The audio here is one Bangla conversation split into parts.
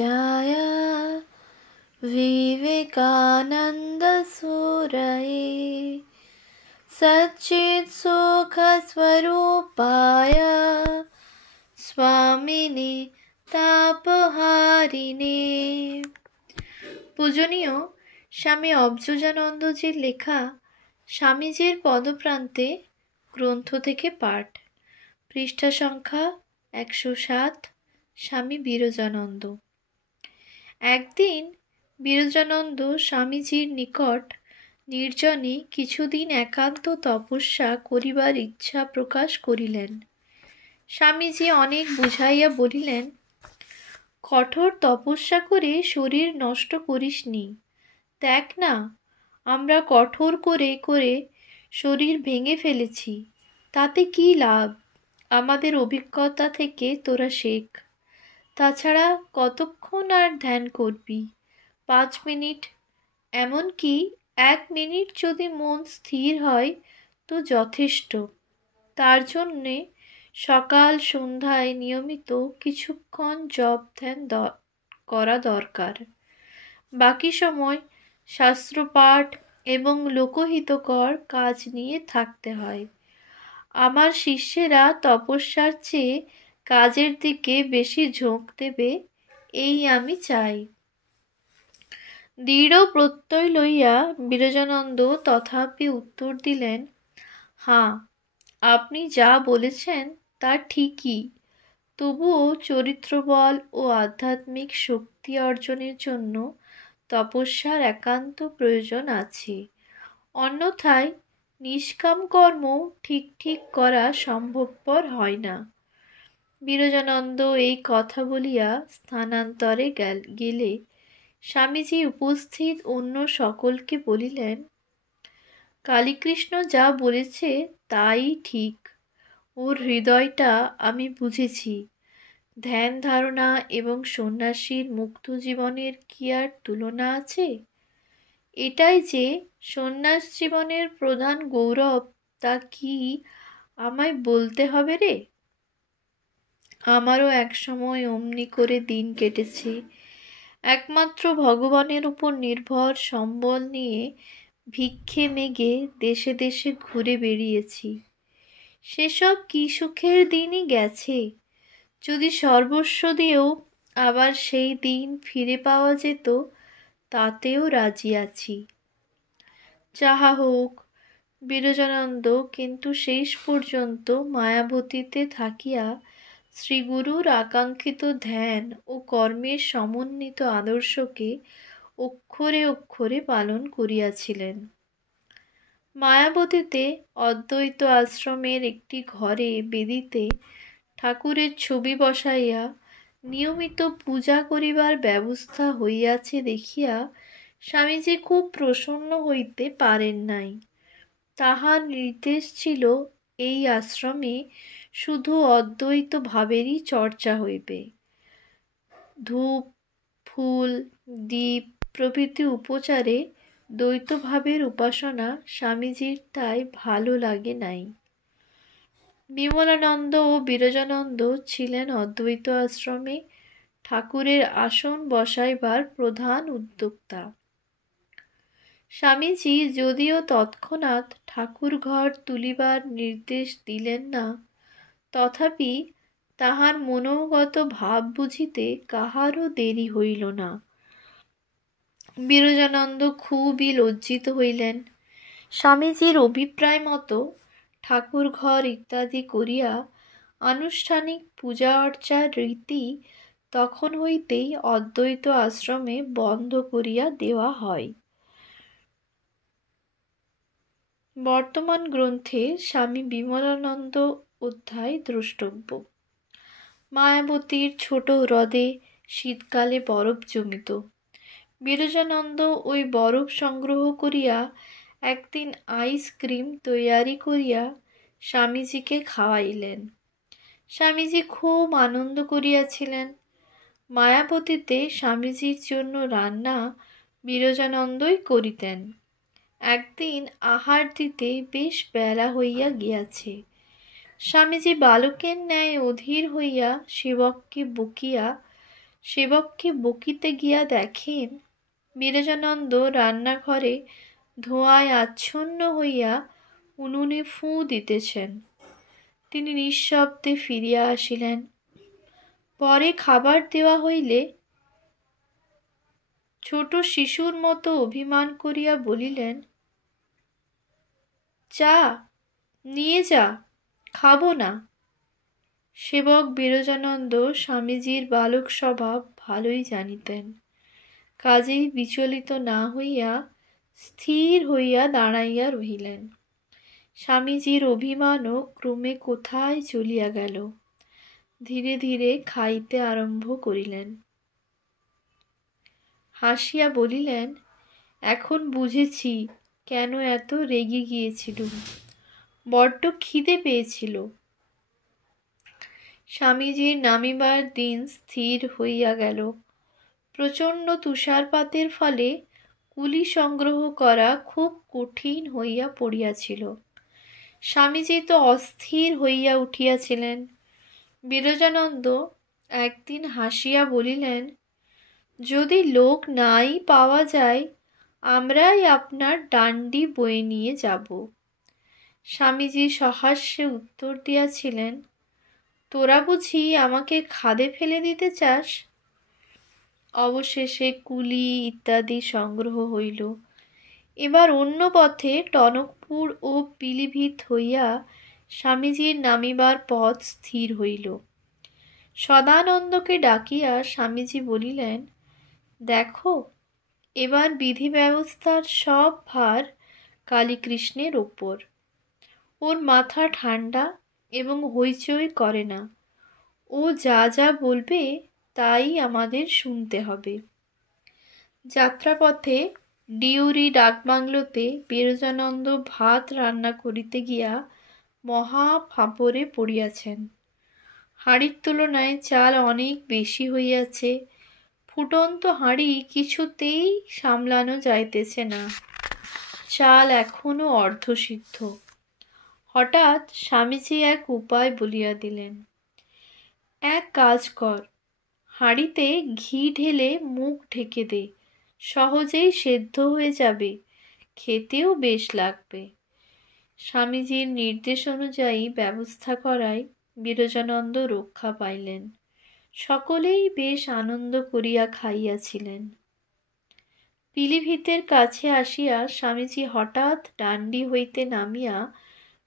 जय विवेकानंद सूरये सच्चित् सुख स्वरूपाय स्वामिने तापहारिणे। পূজনীয় স্বামী অবজুজানন্দজির লেখা স্বামীজির পদপ্রান্তে গ্রন্থ থেকে পাঠ, পৃষ্ঠা সংখ্যা 107। স্বামী বিরজানন্দ। একদিন বিরজানন্দ স্বামীজির নিকট নির্জনে কিছুদিন একান্ত তপস্যা করিবার ইচ্ছা প্রকাশ করিলেন। স্বামীজি অনেক বুঝাইয়া বলিলেন, কঠোর তপস্যা করে শরীর নষ্ট করিসনি। দেখ না, আমরা কঠোর করে করে শরীর ভেঙে ফেলেছি, তাতে কি লাভ? আমাদের অভিজ্ঞতা থেকে তোরা শেখ। তাছাড়া কতক্ষণ আর ধ্যান করবি? 5 মিনিট, এমনকি 1 মিনিট যদি মন স্থির হয় তো যথেষ্ট। তার জন্যে সকাল সন্ধ্যায় নিয়মিত কিছুক্ষণ জপ ধ্যান করা দরকার। বাকি সময় শাস্ত্রপাঠ এবং লোকহিতকর কাজ নিয়ে থাকতে হয়। আমার শিষ্যেরা তপস্যার চেয়ে কাজের দিকে বেশি ঝোঁক দেবে, এই আমি চাই। দৃঢ় প্রত্যয় লইয়া বিরজানন্দ তথাপি উত্তর দিলেন, হাঁ, আপনি যা বলেছেন তা ঠিকই, তবুও চরিত্রবল ও আধ্যাত্মিক শক্তি অর্জনের জন্য তপস্যার একান্ত প্রয়োজন আছে। অন্যথায় নিষ্কাম কর্ম ঠিক ঠিক করা সম্ভবপর হয় না। বিরজানন্দ এই কথা বলিয়া স্থানান্তরে গেলে স্বামীজি উপস্থিত অন্য সকলকে বলিলেন, কালীকৃষ্ণ যা বলেছে তাই ঠিক। ওর হৃদয়টা আমি বুঝেছি। ধ্যান ধারণা এবং সন্ন্যাসীর মুক্ত জীবনের কি আর তুলনা আছে? এটাই যে সন্ন্যাস জীবনের প্রধান গৌরব, তা কি আমায় বলতে হবে রে? আমারও একসময় অমনি করে দিন কেটেছে। একমাত্র ভগবানের উপর নির্ভর সম্বল নিয়ে ভিক্ষে মেগে দেশে দেশে ঘুরে বেরিয়েছি। সেসব কি সুখের দিনই গেছে। যদি সর্বস্ব দিয়েও আবার সেই দিন ফিরে পাওয়া যেত, তাতেও রাজি আছি। যাহা হোক, বিরজানন্দ কিন্তু শেষ পর্যন্ত মায়াবতীতে থাকিয়া শ্রীগুরুর আকাঙ্ক্ষিত ধ্যান ও কর্মের সমন্বিত আদর্শকে অক্ষরে অক্ষরে পালন করিয়াছিলেন। মায়াবতীতে অদ্বৈত আশ্রমের একটি ঘরে বেদিতে ঠাকুরের ছবি বসাইয়া নিয়মিত পূজা করিবার ব্যবস্থা হইয়াছে দেখিয়া স্বামীজি খুব প্রসন্ন হইতে পারেন নাই। তাহার নির্দেশ ছিল এই আশ্রমে শুধু অদ্বৈত ভাবেরই চর্চা হইবে। ধূপ, ফুল, দীপ প্রভৃতি উপচারে দ্বৈত ভাবের উপাসনা স্বামীজির তাই ভালো লাগে নাই। বিমলানন্দ ও বিরজানন্দ ছিলেন অদ্বৈত আশ্রমে ঠাকুরের আসন বসাইবার প্রধান উদ্যোক্তা। স্বামীজি যদিও তৎক্ষণাৎ ঠাকুর ঘর তুলিবার নির্দেশ দিলেন না, তথাপি তাহার মনোগত ভাব বুঝিতে কাহারও দেরি হইল না। বিরজানন্দ খুবই লজ্জিত হইলেন। স্বামীজির অভিপ্রায় মতো ঠাকুর ঘর ইত্যাদি করিয়া আনুষ্ঠানিক পূজা অর্চার রীতি তখন হইতেই অদ্বৈত আশ্রমে বন্ধ করিয়া দেওয়া হয়। বর্তমান গ্রন্থে স্বামী বিমলানন্দ অধ্যায় দ্রষ্টব্য। মায়াবতীর ছোট হ্রদে শীতকালে বরফ জমিত। বিরজানন্দ ওই বরফ সংগ্রহ করিয়া একদিন আইসক্রিম তৈয়ারি করিয়া স্বামীজিকে খাওয়াইলেন। স্বামীজি খুব আনন্দ করিয়াছিলেন। মায়াবতীতে স্বামীজির জন্য রান্না বিরজানন্দই করিতেন। একদিন আহার দিতে বেশ বেলা হইয়া গিয়াছে। স্বামীজি বালকের ন্যায় অধীর হইয়া সেবককে বকিয়া সেবককে বকিতে গিয়া দেখেন বিরজানন্দ রান্নাঘরে ধোঁয়ায় আচ্ছন্ন হইয়া উনুনে ফুঁ দিতেছেন। তিনি নিঃশব্দে ফিরিয়া আসিলেন। পরে খাবার দেওয়া হইলে ছোট শিশুর মতো অভিমান করিয়া বলিলেন, চা নিয়ে যা, খাবো না। সেবক বিরজানন্দ স্বামীজির বালক স্বভাব ভালোই জানিতেন, কাজেই বিচলিত না হইয়া স্থির হইয়া দাঁড়াইয়া রহিলেন। স্বামীজির অভিমানও ক্রমে কোথায় চলিয়া গেল। ধীরে ধীরে খাইতে আরম্ভ করিলেন। হাসিয়া বলিলেন, এখন বুঝেছি কেন এত রেগে গিয়েছিলুম, বড্ড খিদে পেয়েছিল। স্বামীজির নামিবার দিন স্থির হইয়া গেল। প্রচণ্ড তুষারপাতের ফলে কুলি সংগ্রহ করা খুব কঠিন হইয়া পড়িয়াছিল। স্বামীজি তো অস্থির হইয়া উঠিয়াছিলেন। বিরজানন্দ একদিন হাসিয়া বলিলেন, যদি লোক নাই পাওয়া যায়, আমরাই আপনার ডান্ডি বয়ে নিয়ে যাব। স্বামীজি সহাস্যে উত্তর দিয়াছিলেন, তোরা বুঝি আমাকে খাদে ফেলে দিতে চাস? অবশেষে কুলি ইত্যাদি সংগ্রহ হইল। এবার অন্য পথে টনকপুর ও পিলিভিত হইয়া স্বামীজির নামিবার পথ স্থির হইল। সদানন্দকে ডাকিয়া স্বামীজি বলিলেন, দেখো, এবার বিধি ব্যবস্থার সব ভার কালীকৃষ্ণের ওপর। ওর মাথা ঠান্ডা এবং হইচই করে না। ও যা যা বলবে তাই আমাদের শুনতে হবে। যাত্রাপথে ডিউরি ডাকবাংলোতে বিরজানন্দ ভাত রান্না করিতে গিয়া মহা ফাঁপরে পড়িয়াছেন। হাঁড়ির তুলনায় চাল অনেক বেশি হইয়াছে। ফুটন্ত হাঁড়ি কিছুতেই সামলানো যাইতেছে না। চাল এখনো অর্ধসিদ্ধ। হঠাৎ স্বামীজি এক উপায় বলিয়া দিলেন, এক কাজ কর, হাঁড়িতে ঘি ঢেলে মুখ ঢেকে দে, সহজেই সেদ্ধ হয়ে যাবে, খেতেও বেশ লাগবে। স্বামীজির নির্দেশ অনুযায়ী ব্যবস্থা করায় বিরজানন্দ রক্ষা পাইলেন। সকলেই বেশ আনন্দ করিয়া খাইয়াছিলেন। পিলিভিতের কাছে আসিয়া স্বামীজি হঠাৎ ডান্ডি হইতে নামিয়া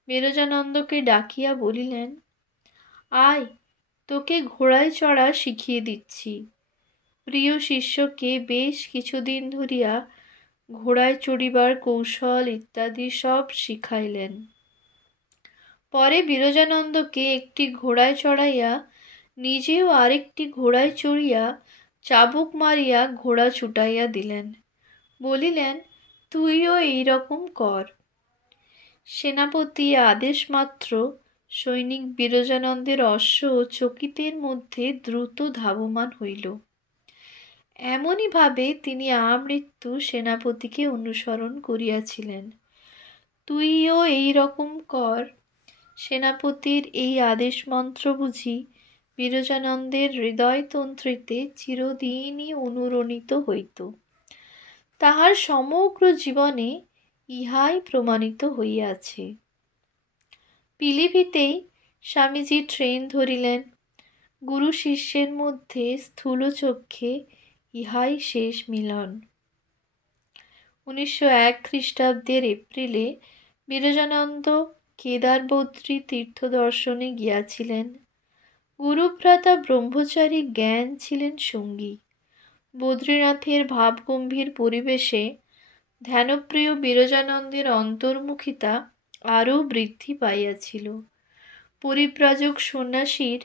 বিরজানন্দকে ডাকিয়া বলিলেন, আয়, তোকে ঘোড়ায় চড়া শিখিয়ে দিচ্ছি। প্রিয় শিষ্যকে বেশ কিছুদিন ধরিয়া ঘোড়ায় চড়িবার কৌশল ইত্যাদি সব শিখাইলেন। পরে বিরজানন্দকে একটি ঘোড়ায় চড়াইয়া নিজেও আরেকটি ঘোড়ায় চড়িয়া চাবুক মারিয়া ঘোড়া ছুটাইয়া দিলেন। বলিলেন, তুইও এইরকম কর। সেনাপতি আদেশ মাত্র সৈনিক বিরজানন্দের অশ্ব চকিতের মধ্যে দ্রুত ধাবমান হইল। এমনই ভাবে তিনি আমৃত্যু সেনাপতিকে অনুসরণ করিয়াছিলেন। তুইও এই রকম কর। সেনাপতির এই আদেশ মন্ত্র বুঝি বিরজানন্দের হৃদয়তন্ত্রীতে চিরদিনই অনুরণিত হইত। তাহার সমগ্র জীবনে ইহাই প্রমাণিত হইয়াছে। পিলিভিতেই স্বামীজি ট্রেন ধরিলেন। গুরু শিষ্যের মধ্যে স্থূল চক্ষে ইহাই শেষ মিলন। 1901 খ্রিস্টাব্দের এপ্রিলে বিরজানন্দ কেদারবদ্রী তীর্থ দর্শনে গিয়াছিলেন। গুরুভ্রাতা ব্রহ্মচারী জ্ঞান ছিলেন সঙ্গী। বদ্রীনাথের ভাবগম্ভীর পরিবেশে ধ্যানপ্রিয় বিরজানন্দের অন্তর্মুখিতা আরও বৃদ্ধি পাইয়াছিল। পরিব্রাজক সন্ন্যাসীর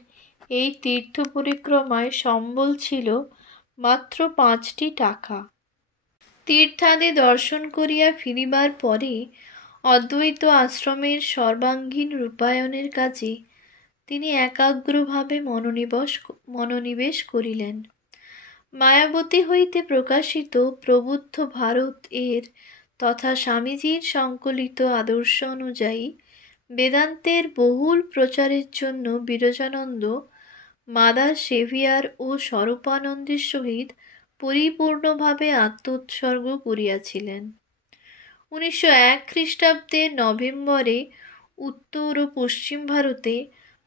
এই তীর্থ পরিক্রমায় সম্বল ছিল মাত্র 5টি টাকা। তীর্থাদি দর্শন করিয়া ফিরিবার পরে অদ্বৈত আশ্রমের সর্বাঙ্গীন রূপায়ণের কাজে তিনি একাগ্রভাবে মনোনিবেশ করিলেন। মায়াবতী হইতে প্রকাশিত প্রবুদ্ধ ভারত এর তথা স্বামীজির সংকলিত আদর্শ অনুযায়ী বেদান্তের বহুল প্রচারের জন্য বিরজানন্দ মাদার সেভিয়ার ও স্বরূপানন্দের সহিত পরিপূর্ণভাবে আত্মোৎসর্গ করিয়াছিলেন। 1901 খ্রিস্টাব্দের নভেম্বরে উত্তর ও পশ্চিম ভারতে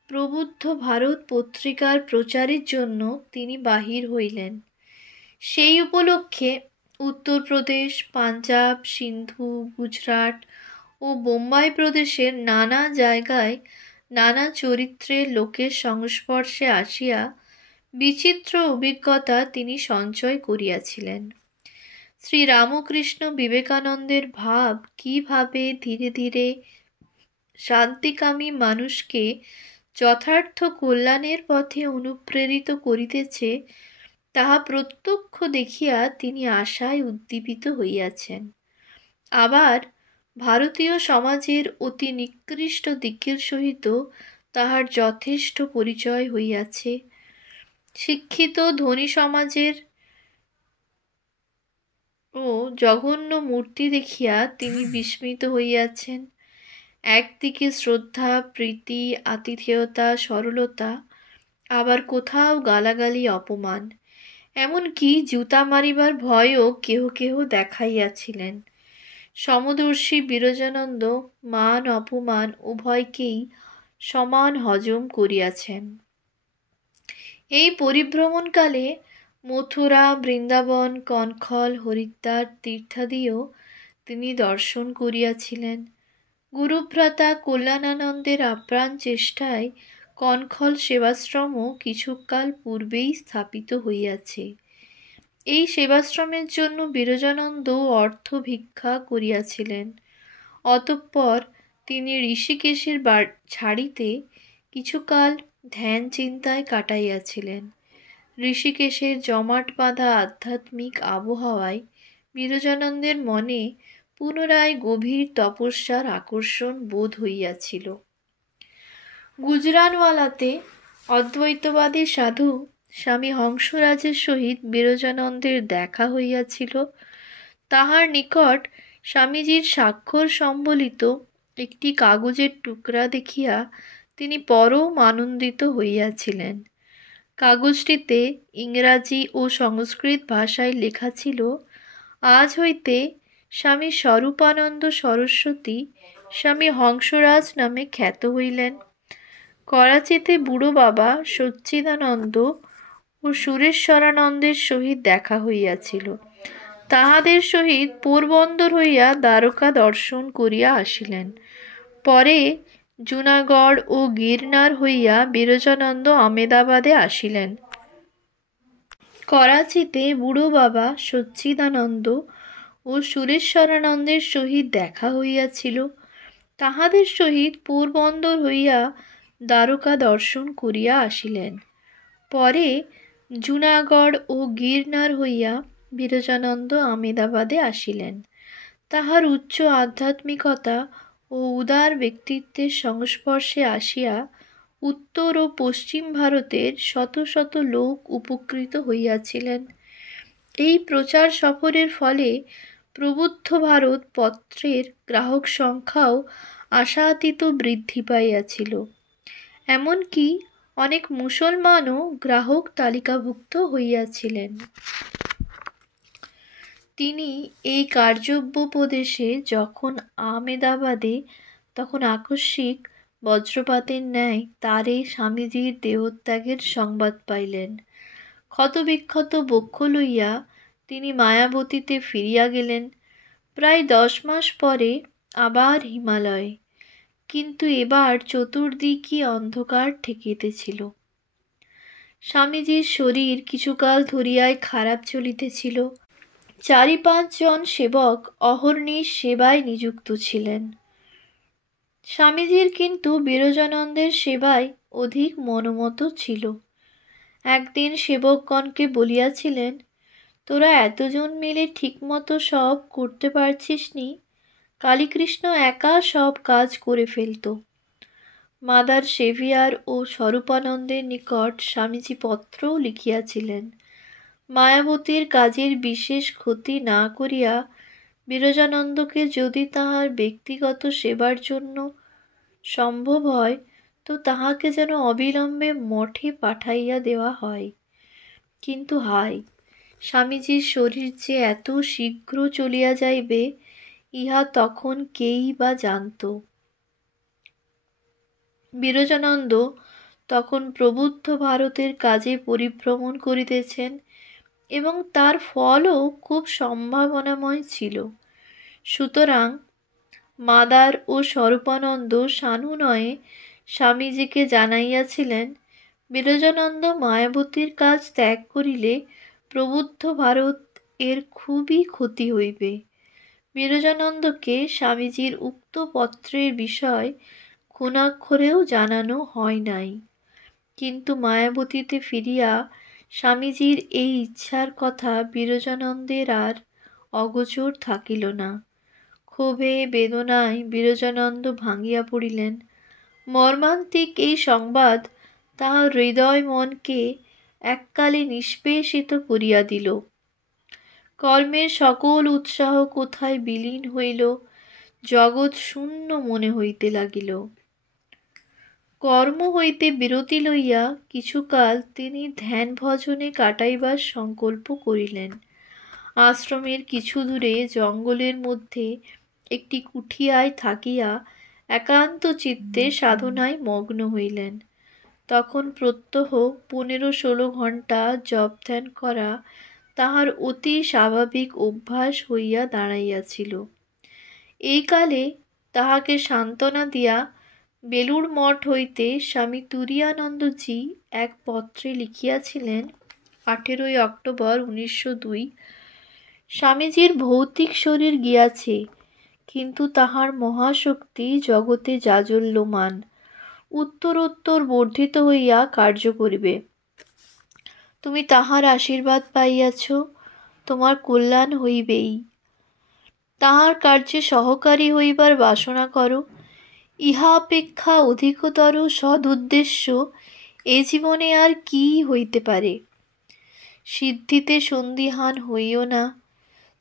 প্রবুদ্ধ ভারত পত্রিকার প্রচারের জন্য তিনি বাহির হইলেন। সেই উপলক্ষে উত্তরপ্রদেশ, পাঞ্জাব, সিন্ধু, গুজরাট ও বোম্বাই প্রদেশের নানা জায়গায় নানা চরিত্রের লোকের সংস্পর্শে আসিয়া বিচিত্র অভিজ্ঞতা তিনি সঞ্চয় করিয়াছিলেন। শ্রীরামকৃষ্ণ বিবেকানন্দের ভাব কিভাবে ধীরে ধীরে শান্তিকামী মানুষকে যথার্থ কল্যাণের পথে অনুপ্রেরিত করিতেছে, তাহা প্রত্যক্ষ দেখিয়া তিনি আশায় উদ্দীপিত হইয়াছেন। আবার ভারতীয় সমাজের অতি নিকৃষ্ট দিকের সহিত তাহার যথেষ্ট পরিচয় হইয়াছে। শিক্ষিত ধনী সমাজের ও জঘন্য মূর্তি দেখিয়া তিনি বিস্মিত হইয়াছেন। একদিকে শ্রদ্ধা, প্রীতি, আতিথেয়তা, সরলতা, আবার কোথাও গালাগালি, অপমান, এমনকি জুতা মারিবার ভয়ও কেহ কেহ দেখাইয়াছিলেন। সমদর্শী বিরজানন্দ মান অপমান উভয়কেই সমান হজম করিয়াছেন। এই পরিভ্রমণকালে মথুরা, বৃন্দাবন, কনখল, হরিদ্বার তীর্থাদিও তিনি দর্শন করিয়াছিলেন। গুরুভ্রাতা কল্যাণানন্দের আপ্রাণ চেষ্টায় কনখল সেবাশ্রমও কিছুকাল পূর্বেই স্থাপিত হইয়াছে। এই সেবাশ্রমের জন্য বিরজানন্দ অর্থ ভিক্ষা করিয়াছিলেন। অতঃপর তিনি ঋষিকেশের ছাড়িতে কিছুকাল ধ্যান চিন্তায় কাটাইয়াছিলেন। ঋষিকেশের জমাট বাঁধা আধ্যাত্মিক আবহাওয়ায় বিরজানন্দের মনে পুনরায় গভীর তপস্যার আকর্ষণ বোধ হইয়াছিল। গুজরানওয়ালাতে অদ্বৈতবাদী সাধু স্বামী হংসরাজের সহিত বিরজানন্দের দেখা হইয়াছিল। তাহার নিকট স্বামীজির স্বাক্ষর সম্বলিত একটি কাগজের টুকরা দেখিয়া তিনি পরম আনন্দিত হইয়াছিলেন। কাগজটিতে ইংরাজি ও সংস্কৃত ভাষায় লেখা ছিল, আজ হইতে স্বামী স্বরূপানন্দ সরস্বতী স্বামী হংসরাজ নামে খ্যাত হইলেন। করাচিতে বুড়ো বাবা সচ্চিদানন্দ ও সুরেশ্বরানন্দের সহিত দেখা হইয়াছিল। তাহাদের সহিত পোরবন্দর হইয়া দ্বারকা দর্শন করিয়া আসিলেন। পরে জুনাগড় ও গিরনার হইয়া বিরজানন্দ আমেদাবাদে আসিলেন। করাচিতে বুড়ো বাবা সচ্চিদানন্দ ও সুরেশ্বরানন্দের সহিত দেখা হইয়াছিল। তাহাদের সহিত পোরবন্দর হইয়া দ্বারকা দর্শন করিয়া আসিলেন। পরে জুনাগড় ও গিরনার হইয়া বিরজানন্দ আমেদাবাদে আসিলেন। তাহার উচ্চ আধ্যাত্মিকতা ও উদার ব্যক্তিত্বের সংস্পর্শে আসিয়া উত্তর ও পশ্চিম ভারতের শত শত লোক উপকৃত হইয়াছিলেন। এই প্রচার সফরের ফলে প্রবুদ্ধ ভারত পত্রের গ্রাহক সংখ্যাও আশাতীত বৃদ্ধি পাইয়াছিল। এমনকি অনেক মুসলমানও গ্রাহক তালিকাভুক্ত হইয়াছিলেন। তিনি এই কার্যোপদেশে যখন আমেদাবাদে, তখন আকস্মিক বজ্রপাতের ন্যায় তারে স্বামীজির দেহত্যাগের সংবাদ পাইলেন। ক্ষতবিক্ষত বক্ষ লইয়া তিনি মায়াবতীতে ফিরিয়া গেলেন। প্রায় 10 মাস পরে আবার হিমালয়ে, কিন্তু এবার চতুর্দিকই অন্ধকার ঠেকিতেছিল। স্বামীজির শরীর কিছুকাল ধরিয়াই খারাপ চলিতেছিল। 4-5 জন সেবক অহর্নিশ সেবায় নিযুক্ত ছিলেন। স্বামীজির কিন্তু বিরজানন্দের সেবায় অধিক মনোমত ছিল। একদিন সেবকগণকে বলিয়াছিলেন, তোরা এতজন মিলে ঠিকমতো সব করতে পারছিস নি, কালীকৃষ্ণ একা সব কাজ করে ফেলত। মাদার সেভিয়ার ও স্বরূপানন্দের নিকট স্বামীজি পত্রও লিখিয়াছিলেন। মায়াবতীর কাজের বিশেষ ক্ষতি না করিয়া বিরজানন্দকে যদি তাহার ব্যক্তিগত সেবার জন্য সম্ভব হয় তো তো তাহাকে যেন অবিলম্বে মঠে পাঠাইয়া দেওয়া হয়। কিন্তু হায়, স্বামীজির শরীর যে এত শীঘ্র চলিয়া যাইবে ইহা তখন কেই বা জানত। বিরজানন্দ তখন প্রবুদ্ধ ভারতের কাজে পরিভ্রমণ করিতেছেন এবং তার ফলও খুব সম্ভাবনাময় ছিল। সুতরাং মাদার ও স্বরূপানন্দ সানুনয়ে স্বামীজিকে জানাইয়াছিলেন, বিরজানন্দ মায়াবতীর কাজ ত্যাগ করিলে প্রবুদ্ধ ভারত এর খুবই ক্ষতি হইবে। বিরজানন্দকে স্বামীজির উক্ত পত্রের বিষয় খুনাক্ষরেও জানানো হয় নাই। কিন্তু মায়াবতীতে ফিরিয়া স্বামীজির এই ইচ্ছার কথা বিরজানন্দের আর অগোচর থাকিল না। ক্ষোভে বেদনায় বিরজানন্দ ভাঙিয়া পড়িলেন। মর্মান্তিক এই সংবাদ তাহার হৃদয় মনকে এককালে নিষ্পেষিত করিয়া দিল। কর্মের সকল উৎসাহ কোথায় বিলীন হইল, জগৎ শূন্য মনে হইতে লাগিল। কর্ম হইতে বিরতি লইয়া কিছুকাল তিনি ধ্যান ভজনে কাটাইবার সংকল্প করিলেন। আশ্রমের কিছু দূরে জঙ্গলের মধ্যে একটি কুঠিয়ায় থাকিয়া একান্ত চিত্তে সাধনায় মগ্ন হইলেন। তখন প্রত্যহ 15-16 ঘণ্টা জপ ধ্যান করা তাহার অতি স্বাভাবিক অভ্যাস হইয়া দাঁড়াইয়াছিল। এই কালে তাহাকে সান্ত্বনা দিয়া বেলুড় মঠ হইতে স্বামী তুরীয়ানন্দজি এক পত্রে লিখিয়াছিলেন, 18 অক্টোবর 1902, স্বামীজির ভৌতিক শরীর গিয়াছে, কিন্তু তাহার মহাশক্তি জগতে জাজল্যমান, উত্তরোত্তর বর্ধিত হইয়া কার্য করিবে। তুমি তাহার আশীর্বাদ পাইয়াছ, তোমার কল্যাণ হইবেই। তাহার কার্যে সহকারী হইবার বাসনা করো। ইহা অপেক্ষা অধিকতর সদুদ্দেশ্য এ জীবনে আর কি হইতে পারে। সিদ্ধিতে সন্দিহান হইও না,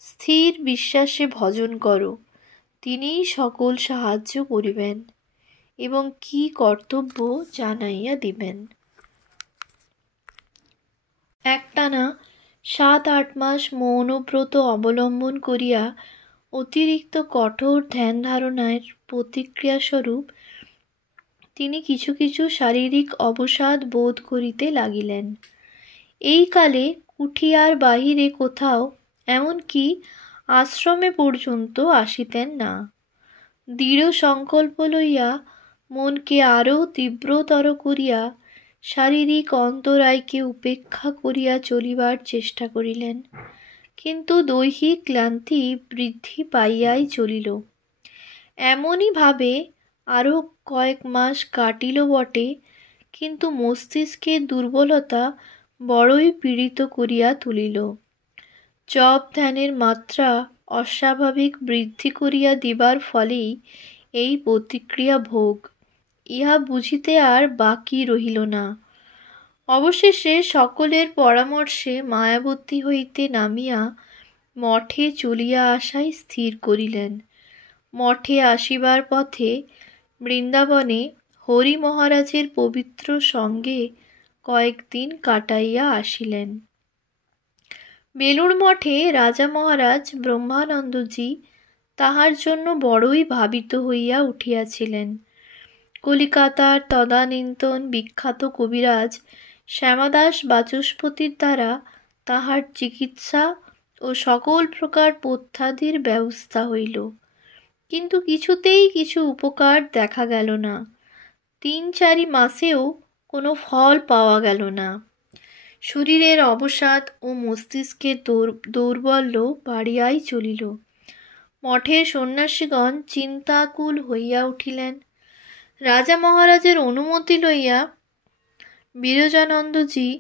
স্থির বিশ্বাসে ভজন করো, তিনিই সকল সাহায্য করিবেন এবং কি কর্তব্য জানাইয়া দিবেন। একটানা 7-8 মাস মৌনব্রত অবলম্বন করিয়া অতিরিক্ত কঠোর ধ্যান ধারণার প্রতিক্রিয়াস্বরূপ তিনি কিছু কিছু শারীরিক অবসাদ বোধ করিতে লাগিলেন। এই কালে কুঠিয়ার বাহিরে কোথাও, এমনকি আশ্রমে পর্যন্ত আসিতেন না। দৃঢ় সংকল্প লইয়া মনকে আরও তীব্রতর করিয়া শারীরিক অন্তরায়কে উপেক্ষা করিয়া চলিবার চেষ্টা করিলেন। কিন্তু দৈহিক ক্লান্তি বৃদ্ধি পাইয়াই চলিল। এমনই ভাবে আরও কয়েক মাস কাটিল বটে, কিন্তু মস্তিষ্কের দুর্বলতা বড়ই পীড়িত করিয়া তুলিল। জপ ধ্যানের মাত্রা অস্বাভাবিক বৃদ্ধি করিয়া দিবার ফলেই এই প্রতিক্রিয়া ভোগ, ইহা বুঝিতে আর বাকি রহিল না। অবশেষে সকলের পরামর্শে মায়াবতী হইতে নামিয়া মঠে চলিয়া আসাই স্থির করিলেন। মঠে আসিবার পথে বৃন্দাবনে হরি মহারাজের পবিত্র সঙ্গে কয়েকদিন কাটাইয়া আসিলেন। বেলুড় মঠে রাজা মহারাজ ব্রহ্মানন্দজি তাহার জন্য বড়ই ভাবিত হইয়া উঠিয়াছিলেন। কলিকাতার তদানীন্তন বিখ্যাত কবিরাজ শ্যামাদাস বাচস্পতির দ্বারা তাহার চিকিৎসা ও সকল প্রকার পথ্যাদির ব্যবস্থা হইল, কিন্তু কিছুতেই কিছু উপকার দেখা গেল না। 3-4 মাসেও কোনো ফল পাওয়া গেল না। শরীরের অবসাদ ও মস্তিষ্কের দৌর্বল্য বাড়িয়াই চলিল। মঠের সন্ন্যাসীগণ চিন্তাকুল হইয়া উঠিলেন। রাজা মহারাজের অনুমতি লইয়া বিরজানন্দজি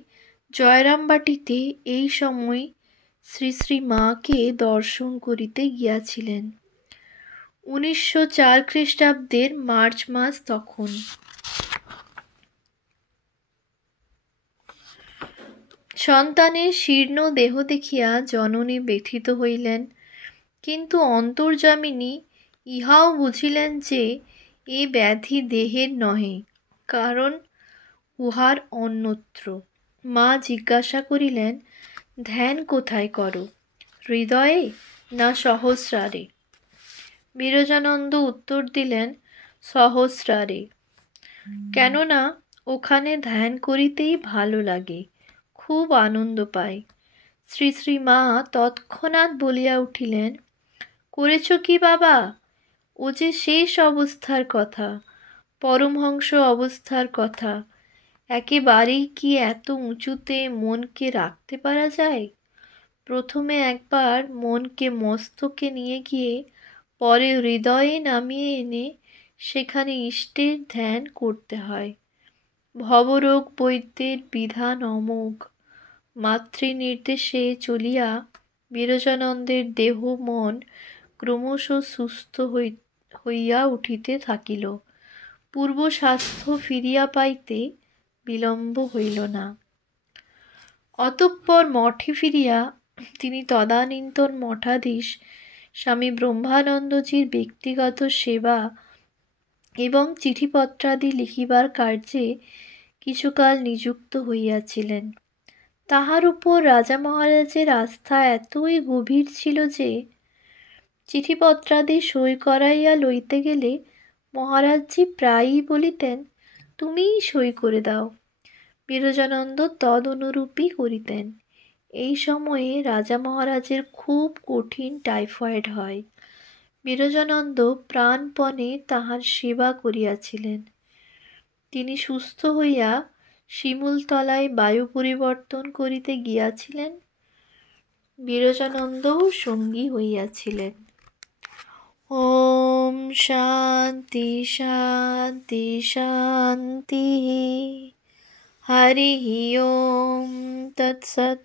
জয়রামবাটিতে এই সময় শ্রী শ্রী মাকে দর্শন করিতে গিয়াছিলেন। 1904 খ্রিস্টাব্দের মার্চ মাস তখন। সন্তানের শীর্ণ দেহ দেখিয়া জননী ব্যথিত হইলেন, কিন্তু অন্তর্যামিনী ইহাও বুঝিলেন যে এ ব্যাধি দেহের নহে, কারণ উহার অন্যত্র। মা জিজ্ঞাসা করিলেন, ধ্যান কোথায় করো, হৃদয়ে না সহস্রারে? বিরজানন্দ উত্তর দিলেন, সহস্রারে। কেননা ওখানে ধ্যান করিতেই ভালো লাগে, খুব আনন্দ পায়। শ্রী শ্রী মা তৎক্ষণাৎ বলিয়া উঠিলেন, করেছ কি বাবা? ও যে শেষ অবস্থার কথা, পরমহংস অবস্থার কথা। একেবারেই কি এত উঁচুতে মনকে রাখতে পারা যায়? প্রথমে একবার মনকে মস্তকে নিয়ে গিয়ে পরে হৃদয়ে নামিয়ে এনে সেখানে ইষ্টের ধ্যান করতে হয়। ভবরোগ বৈদ্যের বিধান অমোঘ। মাতৃনির্দেশে চলিয়া বিরজানন্দের দেহ মন ক্রমশ সুস্থ হইয়া উঠিতে থাকিল। পূর্ব স্বাস্থ্য ফিরিয়া পাইতে বিলম্ব হইল না। অতঃপর মঠে ফিরিয়া তিনি তদানীন্তন মঠাধীশ স্বামী ব্রহ্মানন্দজির ব্যক্তিগত সেবা এবং চিঠিপত্রাদি লিখিবার কার্যে কিছুকাল নিযুক্ত হইয়াছিলেন। তাহার উপর রাজা মহারাজের আস্থা এতই গভীর ছিল যে চিঠিপত্রাদি সই করাইয়া লইতে গেলে মহারাজজি প্রায়ই বলিতেন, তুমিই সই করে দাও। বিরজানন্দ তদ অনুরূপই করিতেন। এই সময়ে রাজা মহারাজের খুব কঠিন টাইফয়েড হয়। বিরজানন্দ প্রাণপণে তাহার সেবা করিয়াছিলেন। তিনি সুস্থ হইয়া শিমুলতলায় বায়ু পরিবর্তন করিতে গিয়াছিলেন। বিরজানন্দও সঙ্গী হইয়াছিলেন। ওম শান্তি শান্তি শান্তি। হরি ওম তৎসৎ।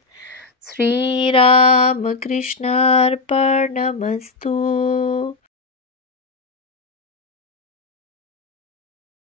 শ্রীরামকৃষ্ণার্পণমস্তু।